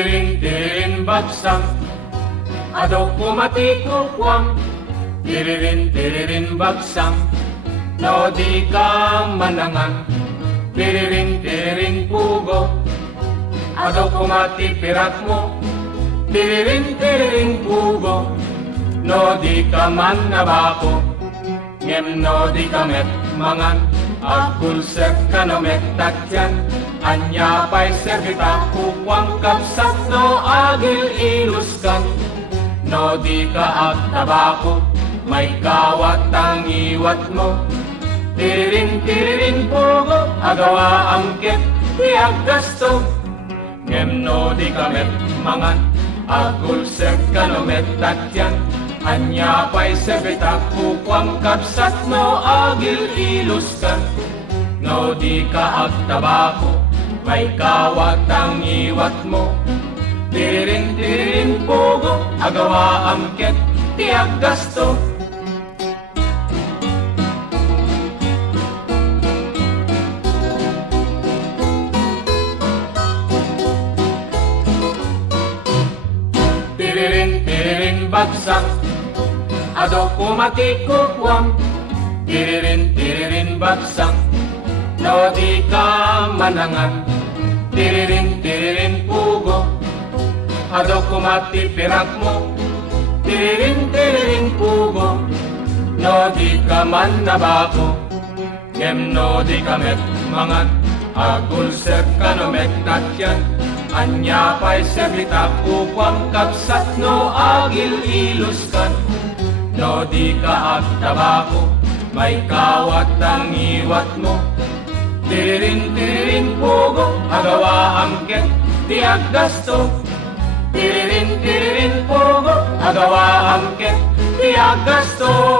tiririn bagsang, ado kumatikukwam, tiririn bagsang, no di ka manangan, tiririn pugo, ado kumatipirat mo, tiririn pugo, no di ka man nabako, ngem no di ka met mangan, agulsek ka no met tatyan, anya pa'y servita kukwang kapsat no agil iluskan, no di ka agtabako, may kawat ang iwat mo, tiririn pugo, agawa angkit, di aggasto, ngem no di ka met mangan, agulsek ka no met tatyan, anya pa'y servita kukwang kapsat no agil iluskan, no di ka agtabako, may kawat ang iwat mo, tiririn pugo, agawa angket, tiyak gasto. Tiririn bagsang, ado kumatikukwam, tiririn bagsang, no di ka manangan, tiririn pugo, ado kumatipirak mo, tiririn pugo, no di ka man nabako, ngem no di ka met mangan, agulsek ka no met tatyan, anya pa'y servita kukwang kapsat no agil iluskan, no di ka agtabako, may kawat ang iwat mo, tiririn pugo, agawa angket, tiyak gasto, tiririn pugo, agawa angket, tiyak gasto.